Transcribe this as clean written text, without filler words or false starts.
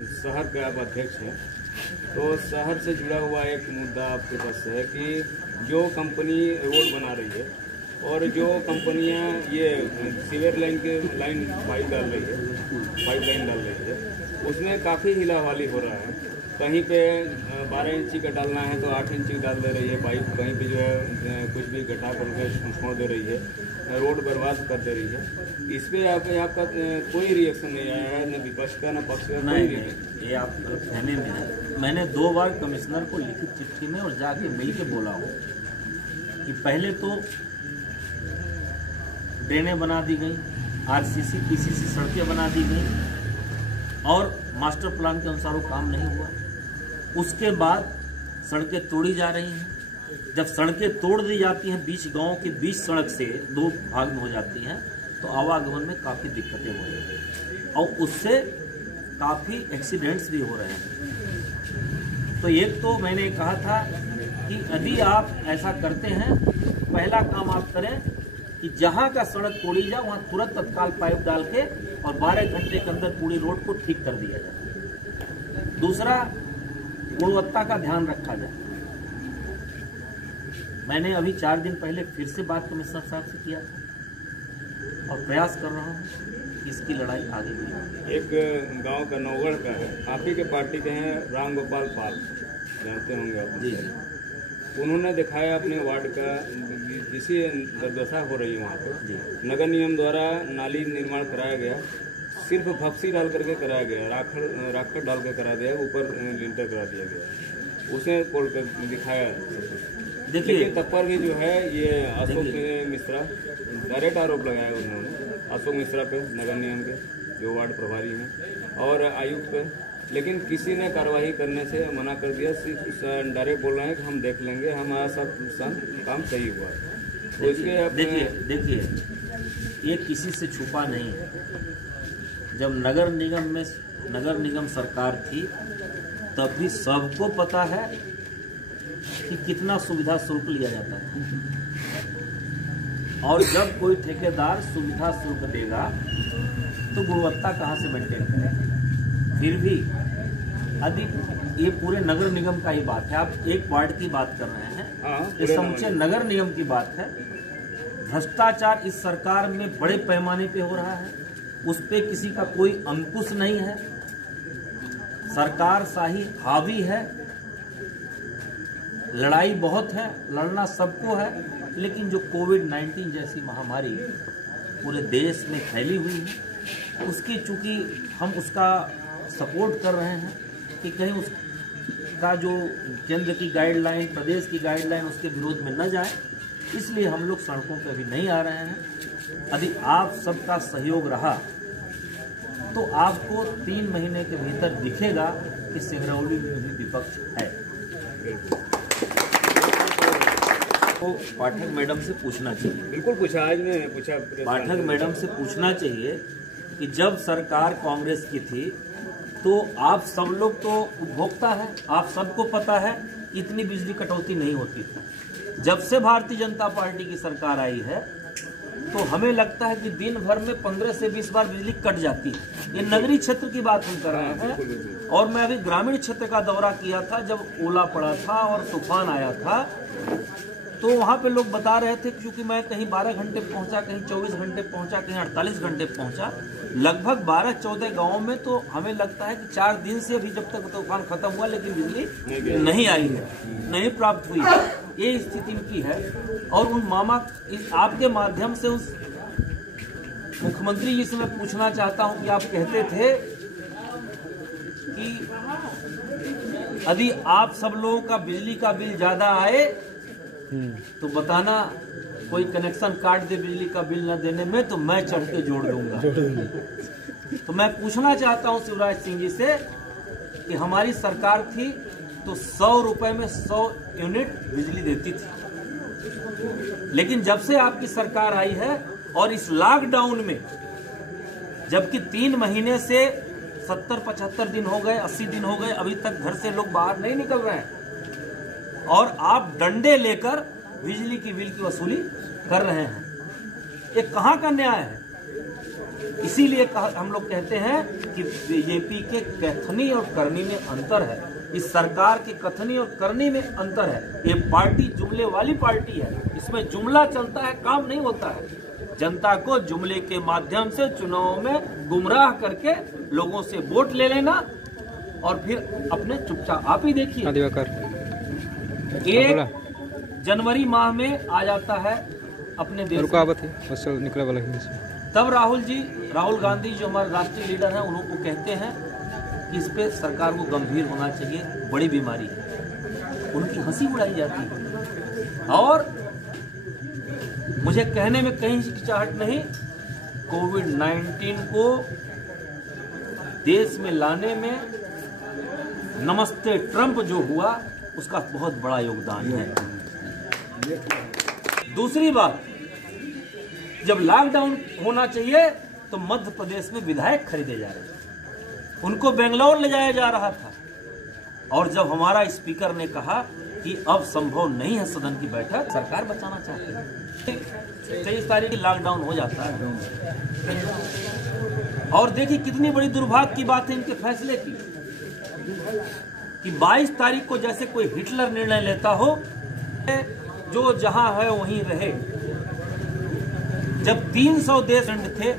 शहर के आप अध्यक्ष हैं, तो शहर से जुड़ा हुआ एक मुद्दा आपके पास है कि जो कंपनी रोड बना रही है और जो कंपनियां ये सीवर लाइन के पाइप डाल रही है, पाइपलाइन डाल रही है, उसमें काफ़ी हिलावाली हो रहा है। कहीं पे 12 इंची का डालना है तो 8 इंची डाल दे रही है पाइप, कहीं पे जो है कुछ भी घटा करके छोड़ दे रही है, रोड बर्बाद कर दे रही है। इस पे आपका कोई रिएक्शन नहीं आया है, न विपक्ष का न पक्ष का? नहीं, ये आप गलतफहमी में है। मैंने 2 बार कमिश्नर को लिखित चिट्ठी में और जाके मिल के बोला हूँ कि पहले तो ड्रेनें बना दी गई, आरसीसी पीसीसी सड़कें बना दी गई और मास्टर प्लान के अनुसार वो काम नहीं हुआ। उसके बाद सड़कें तोड़ी जा रही हैं। जब सड़कें तोड़ दी जाती हैं, बीच गांव के बीच सड़क से 2 भाग में हो जाती हैं, तो आवागमन में काफ़ी दिक्कतें हो रही हैं और उससे काफ़ी एक्सीडेंट्स भी हो रहे हैं। तो एक तो मैंने कहा था कि यदि आप ऐसा करते हैं, पहला काम आप करें कि जहां का सड़क तोड़ी जाए वहां तुरंत तत्काल पाइप डाल के और 12 घंटे के अंदर पूरी रोड को ठीक कर दिया जाए। दूसरा, गुणवत्ता का ध्यान रखा जाए। मैंने अभी 4 दिन पहले फिर से बात कमिश्नर साहब से किया था और प्रयास कर रहा हूँ कि इसकी लड़ाई आगे बढ़े। एक गांव का नौगढ़ का है, आप ही के पार्टी के हैं, राम गोपाल पाल, जानते होंगे आप? जी। उन्होंने दिखाया अपने वार्ड का जिसे दुर्दशा हो रही है वहाँ पर। नगर निगम द्वारा नाली निर्माण कराया गया, सिर्फ भक्सी डाल करके कराया गया, राखड़ डाल कर करा दिया, ऊपर लिंटर करा दिया गया, उसने खोल कर दिखाया। देखिए, तब पर भी जो है ये अशोक मिश्रा डायरेक्ट आरोप लगाया उन्होंने अशोक मिश्रा पे, नगर निगम के जो वार्ड प्रभारी हैं, और आयुक्त पे, लेकिन किसी ने कार्रवाई करने से मना कर दिया। सिर्फ डायरेक्ट बोल रहे हैं कि हम देख लेंगे, हमारा सब काम सही हुआ। तो इसके देखिए, ये किसी से छुपा नहीं है। जब नगर निगम सरकार थी तब भी सबको पता है कि कितना सुविधा शुल्क लिया जाता है, और जब कोई ठेकेदार सुविधा शुल्क देगा तो गुणवत्ता कहाँ से मेंटेन करेगा। फिर भी यदि ये पूरे नगर निगम का ही बात है, आप एक वार्ड की बात कर रहे हैं, ये समूचे नगर निगम की बात है। भ्रष्टाचार इस सरकार में बड़े पैमाने पे हो रहा है, उस पे किसी का कोई अंकुश नहीं है, सरकार शाही हावी है, लड़ाई बहुत है, लड़ना सबको है, लेकिन जो कोविड-19 जैसी महामारी पूरे देश में फैली हुई है, उसकी चूंकि हम उसका सपोर्ट कर रहे हैं कि कहीं उसका जो केंद्र की गाइडलाइन, प्रदेश की गाइडलाइन उसके विरोध में न जाए, इसलिए हम लोग सड़कों पर अभी नहीं आ रहे हैं। यदि आप सबका सहयोग रहा तो आपको 3 महीने के भीतर दिखेगा कि सिंगरौली में भी विपक्ष है। तो पाठक मैडम से पूछना चाहिए। बिल्कुल पूछा, आज मैंने पूछा, पाठक मैडम से पूछना चाहिए कि जब सरकार कांग्रेस की थी तो आप सब लोग तो उपभोक्ता हैं, आप सबको पता है इतनी बिजली कटौती नहीं होती थी। जब से भारतीय जनता पार्टी की सरकार आई है तो हमें लगता है कि दिन भर में 15 से 20 बार बिजली कट जाती है। ये नगरीय क्षेत्र की बात हम कर रहे हैं, और मैं अभी ग्रामीण क्षेत्र का दौरा किया था जब ओला पड़ा था और तूफान आया था, तो वहाँ पे लोग बता रहे थे, क्योंकि मैं कहीं 12 घंटे पहुँचा, कहीं 24 घंटे पहुँचा, कहीं 48 घंटे पहुँचा, लगभग 12-14 गाँव में। तो हमें लगता है कि 4 दिन से अभी जब तक तूफान खत्म हुआ लेकिन बिजली नहीं आई है, नहीं प्राप्त हुई है, ये स्थिति की है। और उन आपके माध्यम से उस मुख्यमंत्री जी से मैं पूछना चाहता हूँ कि आप कहते थे कि यदि आप सब लोगों का बिजली का बिल ज्यादा आए तो बताना, कोई कनेक्शन काट दे बिजली का बिल न देने में तो मैं चढ़ के जोड़ दूंगा। तो मैं पूछना चाहता हूं शिवराज सिंह जी से कि हमारी सरकार थी तो 100 रुपए में 100 यूनिट बिजली देती थी, लेकिन जब से आपकी सरकार आई है और इस लॉकडाउन में, जबकि 3 महीने से 70-75 दिन हो गए, 80 दिन हो गए, अभी तक घर से लोग बाहर नहीं निकल रहे हैं, और आप डंडे लेकर बिजली की बिल की वसूली कर रहे हैं। ये कहां का न्याय है? इसीलिए हम लोग कहते हैं कि बीजेपी के कथनी और करनी में अंतर है, इस सरकार के कथनी और करनी में अंतर है। ये पार्टी जुमले वाली पार्टी है, इसमें जुमला चलता है, काम नहीं होता है। जनता को जुमले के माध्यम से चुनाव में गुमराह करके लोगों से वोट ले लेना और फिर अपने चुपचाप आप ही देखिए 1 जनवरी माह में आ जाता है अपने देश रुकावट है निकला वाला तब राहुल गांधी जो हमारे राष्ट्रीय लीडर हैं उनको कहते हैं कि इस पे सरकार को गंभीर होना चाहिए, बड़ी बीमारी है। उनकी हंसी उड़ाई जाती है और मुझे कहने में कहीं हिचकिचाहट नहीं, कोविड-19 को देश में लाने में नमस्ते ट्रंप जो हुआ उसका बहुत बड़ा योगदान है। दूसरी बात, जब लॉकडाउन होना चाहिए तो मध्य प्रदेश में विधायक खरीदे जा रहे थे, उनको बेंगलोर ले जाया जा रहा था। और जब हमारा स्पीकर ने कहा कि अब संभव नहीं है सदन की बैठक, सरकार बचाना चाहती है, 23 तारीख लॉकडाउन हो जाता है। और देखिए कितनी बड़ी दुर्भाग्य की बात है इनके फैसले की कि 22 तारीख को जैसे कोई हिटलर निर्णय लेता हो, जो जहां है वहीं रहे। जब 300 देश थे